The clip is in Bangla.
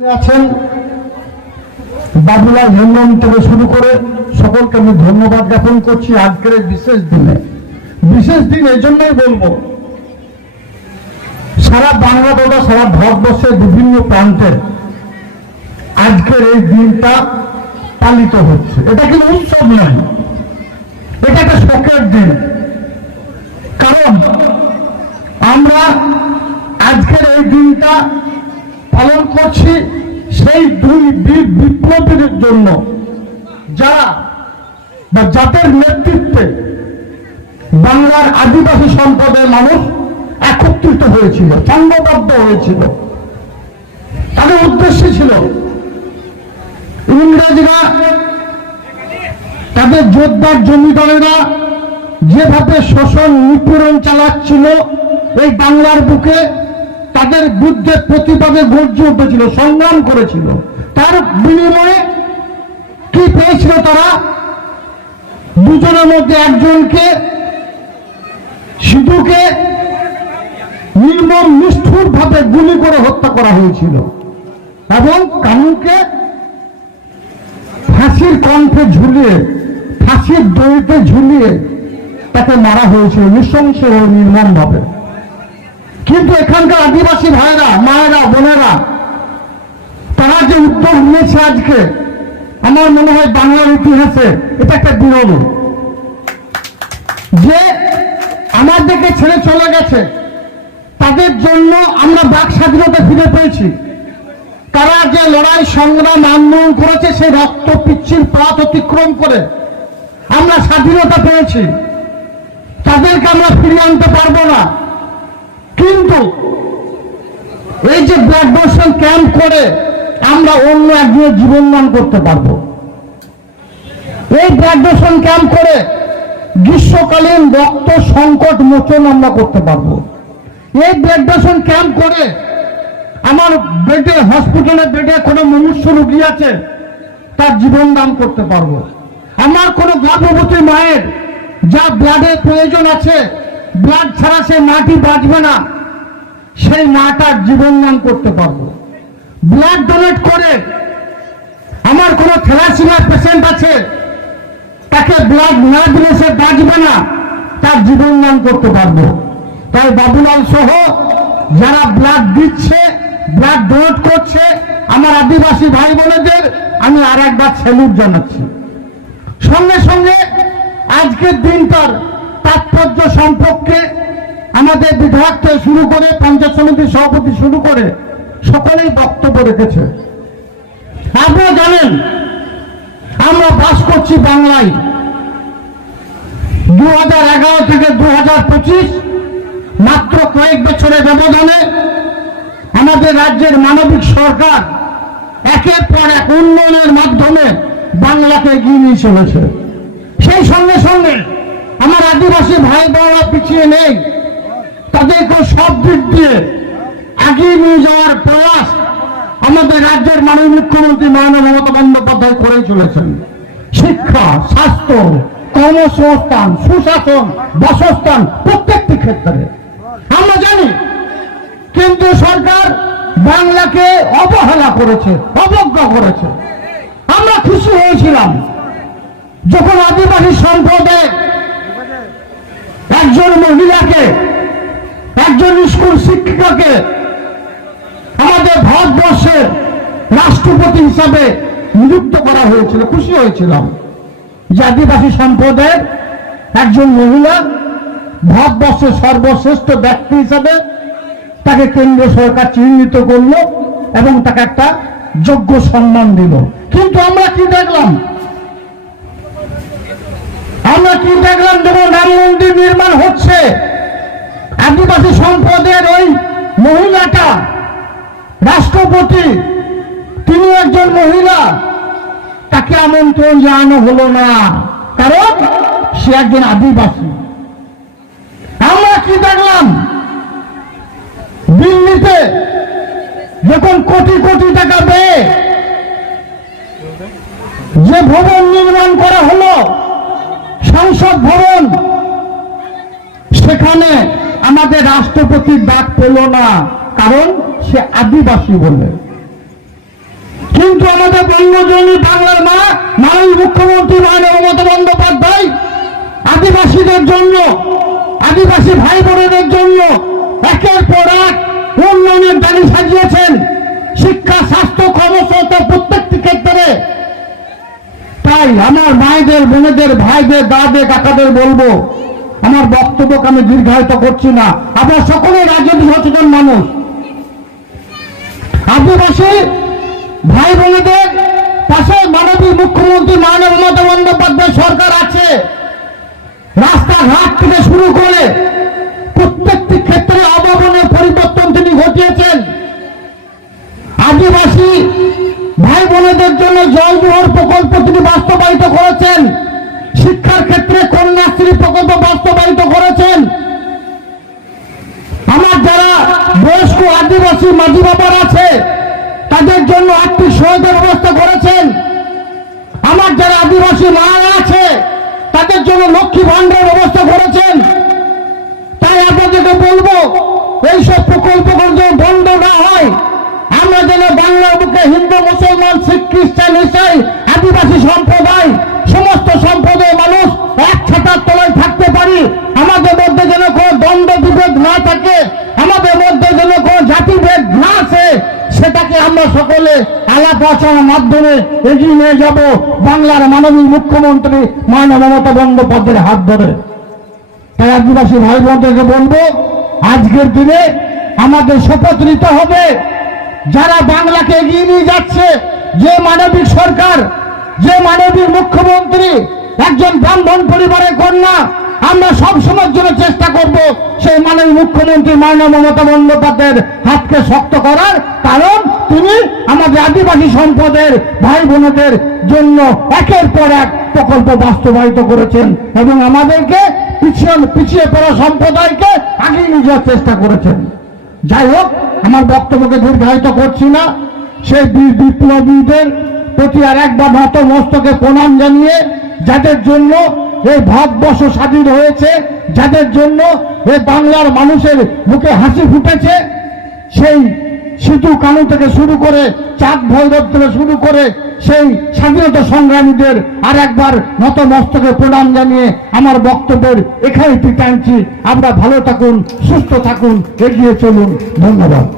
আছেন? বাবুলাল হেমব্রম থেকে শুরু করে সকলকে আমি ধন্যবাদ জ্ঞাপন করছি আজকের বিশেষ দিনে। বিশেষ দিন এই জন্যই বলব, সারা বাংলা তথা সারা ভারতবর্ষের বিভিন্ন প্রান্তে আজকের এই দিনটা পালিত হচ্ছে। এটা কিন্তু উৎসব নয়, এটা একটা শোকের দিন। কারণ আমরা আজকের এই দিনটা করছি সেই দুই বীর বিপ্লবীদের জন্য। যারা বা যাদের নেতৃত্বে বাংলার আদিবাসী সম্প্রদায়ের মানুষ একত্রিত হয়েছিল সংঘবদ্ধ হয়েছিল। তাদের উদ্দেশ্য ছিল ইংরেজরা, তাদের যোদ্ধার জমিদারেরা যেভাবে শোষণ নিপীড়ন চালাচ্ছিল এই বাংলার বুকে তাদের বুদ্ধে প্রতিবাদে গর্জে উঠেছিল, সংগ্রাম করেছিল। তার বিনিময়ে কি পেয়েছিল তারা? দুজনের মধ্যে একজনকে, সিধুকে নির্মম নিষ্ঠুর ভাবে গুলি করে হত্যা করা হয়েছিল এবং কানুকে ফাঁসির কণ্ঠে ঝুলিয়ে, ফাঁসির দড়িতে ঝুলিয়ে তাকে মারা হয়েছিল, নৃশংস ও নির্মম ভাবে কিন্তু এখানকার আদিবাসী ভাইরা মায়েরা, বোনেরা, তারা যে উদ্যোগ নিয়েছে আজকে, আমার মনে হয় বাংলার ইতিহাসে এটা একটা বিরল। যে আমার আমাদেরকে ছেড়ে চলে গেছে, তাদের জন্য আমরা বাক স্বাধীনতা ফিরে পেয়েছি। তারা যে লড়াই সংগ্রাম আন্দোলন করেছে, সেই রক্ত পিচ্ছির পথ অতিক্রম করে আমরা স্বাধীনতা পেয়েছি। তাদেরকে আমরা ফিরিয়ে আনতে পারব না। এই যে ব্লাড ডোনেশন ক্যাম্প করে আমরা অন্য একজনের জীবন দান করতে পারব। এই ব্লাড ডোনেশন ক্যাম্প করে গ্রীষ্মকালীন রক্ত সংকট মোচন আমরা করতে পারব। এই ব্লাড ডোনেশন ক্যাম্প করে আমার বেডে, হসপিটালে বেডে কোনো মনুষ্য রুগী আছে, তার জীবন দান করতে পারব। আমার কোনো গর্ভবতী মায়ের যা ব্লাডের প্রয়োজন আছে, ব্লাড ছাড়া সে মাটি বাঁচবে না। সেই মাটার জীবন দান করতে পারব। ব্লাড ডোনেট করে আমার কোনো থ্যালাসিমিয়া পেশেন্ট আছে, তাকে ব্লাড না দিলে সে বাঁচবে না, তার জীবন দান করতে পারব। তাই বাবুলাল সহ যারা ব্লাড দিচ্ছে ব্লাড ডোনেট করছে, আমার আদিবাসী ভাই বোনেদের আমি আর একবার স্যালুট জানাচ্ছি। সঙ্গে সঙ্গে আজকের দিনটার তাৎপর্য সম্পর্কে আমাদের বিধায়ক থেকে শুরু করে পঞ্চায়েত সমিতির সভাপতি শুরু করে সকলেই বক্তব্য রেখেছে। আপনারা জানেন, আমরা বাস করছি বাংলায়। দু হাজার এগারো থেকে দু হাজার পঁচিশ, মাত্র কয়েক বছরের ব্যবধানে আমাদের রাজ্যের মানবিক সরকার একের পর এক উন্নয়নের মাধ্যমে বাংলাকে এগিয়ে নিয়ে চলেছে। সেই সঙ্গে সঙ্গে আমার আদিবাসী ভাই বোনরা পিছিয়ে নেই। সব দিয়ে এগিয়ে নিয়ে যাওয়ার প্রয়াস আমাদের রাজ্যের মাননীয় মুখ্যমন্ত্রী মাননীয় মমতা বন্দ্যোপাধ্যায় করেই চলেছেন। শিক্ষা, স্বাস্থ্য, কর্মসংস্থান, সুশাসন, বাসস্থান প্রত্যেকটি ক্ষেত্রে। আমরা জানি, কিন্তু সরকার বাংলাকে অবহেলা করেছে, অবজ্ঞা করেছে। আমরা খুশি হয়েছিলাম, যখন আদিবাসী সম্প্রদায় একজন মহিলাকে একজন স্কুল আমাদের ভারতবর্ষের রাষ্ট্রপতি হিসাবে নিযুক্ত করা হয়েছিল, খুশি হয়েছিলাম। যে আদিবাসী সম্প্রদায়ের একজন মহিলা ভারতবর্ষের সর্বশ্রেষ্ঠ ব্যক্তি হিসাবে তাকে কেন্দ্রীয় সরকার চিহ্নিত করল এবং তাকে একটা যোগ্য সম্মান দিল। কিন্তু আমরা কি দেখলাম? আমরা কি দেখলাম? যখন রাম মন্দির নির্মাণ হচ্ছে, আদিবাসী সম্পদের ওই মহিলাটা রাষ্ট্রপতি তিনি একজন মহিলা, তাকে আমন্ত্রণ জানানো হলো না, কারণ সে একজন আদিবাসী। আমরা কি দেখলাম? দিল্লিতে যখন কোটি কোটি টাকা ব্যয়ে যে ভবন নির্মাণ করা আমাদের রাষ্ট্রপতির ডাক পেল না, কারণ সে আদিবাসী বলে। কিন্তু আমাদের বঙ্গজনী বাংলার মা, মাননীয় মুখ্যমন্ত্রী মাননীয় মমতা বন্দ্যোপাধ্যায়, আদিবাসীদের জন্য, আদিবাসী ভাই বোনেদের জন্য একের পর এক উন্নয়নের দাবি সাজিয়েছেন। শিক্ষা, স্বাস্থ্য, কর্মসংস্থান প্রত্যেকটি ক্ষেত্রে। তাই আমার মায়েদের বোনেদের, ভাইদের দাদের কাকাদের বলব আমার বক্তব্যকে আমি দীর্ঘায়িত করছি না। আমরা সকলে রাজনৈতিক সচেতন মানুষ। আদিবাসী ভাই বোনেদের পাশে মাননীয় মুখ্যমন্ত্রী মাননীয় মমতা বন্দ্যোপাধ্যায় সরকার আছে। রাস্তাঘাট থেকে শুরু করে প্রত্যেকটি ক্ষেত্রে অভাবনের পরিবর্তন তিনি ঘটিয়েছেন। আদিবাসী ভাই বোনেদের জন্য জলবিহর প্রকল্প তিনি বাস্তবায়িত করেছেন। শিক্ষার ক্ষেত্রে কন্যাশ্রী প্রকল্প বাস্তবায়িত করেছেন। আমার যারা বয়স্ক আদিবাসী মাঝি বাবার আছে, তাদের জন্য আর্থিক সহায়তার ব্যবস্থা করেছেন। আমার যারা আদিবাসী মায়েরা আছে, তাদের জন্য লক্ষ্মী ভান্ডার ব্যবস্থা করেছেন। তাই আপনাদেরকে বলব, এইসব প্রকল্পগুলো যেন বন্ধ না হয়, আমরা যেন বাংলার বুকে হিন্দু, মুসলমান, শিখ, খ্রিস্টান, ইসাই, আদিবাসী সম্প্রদায় সমস্ত সম্প্রদায়ের মানুষ এক ছাতার তলায় থাকতে পারি আমাদের মধ্যে যেন কোনো দ্বন্দ্ব বিভেদ না থাকে আমাদের মধ্যে যেন কোনো জাতিভেদ না আসে সেটাকে সকলে আলাপ আলোচনার মাধ্যমে এগিয়ে নিয়ে যাব বাংলার মাননীয় মুখ্যমন্ত্রী মাননীয় মমতা বন্দ্যোপাধ্যায়ের হাত ধরে। তাই আদিবাসী ভাই বোনদেরকে বলব, আজকের দিনে আমাদের শপথ নিতে হবে, যারা বাংলাকে এগিয়ে নিয়ে যাচ্ছে, যে মানবিক সরকার, যে মানবিক মুখ্যমন্ত্রী, একজন ব্রাহ্মণ পরিবারের কন্যা, আমরা সব সময়ের জন্য চেষ্টা করব সেই মাননীয় মুখ্যমন্ত্রী মাননীয় মমতা বন্দ্যোপাধ্যায়ের হাতকে শক্ত করার। কারণ তিনি আদিবাসী সম্পদের ভাই বোনদের জন্য একের পর এক প্রকল্প বাস্তবায়িত করেছেন এবং আমাদেরকে পিছিয়ে পিছিয়ে পড়া সম্প্রদায়কে আগিয়ে নিয়ে যাওয়ার চেষ্টা করেছেন। যাই হোক, আমার বক্তব্যকে দীর্ঘায়িত করছি না। সেই বীর বিপ্লবীদের প্রতি আর একবার নত মস্তকে প্রণাম জানিয়ে যাদের জন্য এই ভারতবর্ষ স্বাধীন হয়েছে, যাদের জন্য এই বাংলার মানুষের মুখে হাসি ফুটেছে, সেই সিধু কানু থেকে শুরু করে চাঁদ ভৈরব থেকে শুরু করে সেই স্বাধীনতা সংগ্রামীদের আর একবার নত মস্তকে প্রণাম জানিয়ে আমার বক্তব্যের এখানে টানছি আমরা ভালো থাকুন, সুস্থ থাকুন, এগিয়ে চলুন। ধন্যবাদ।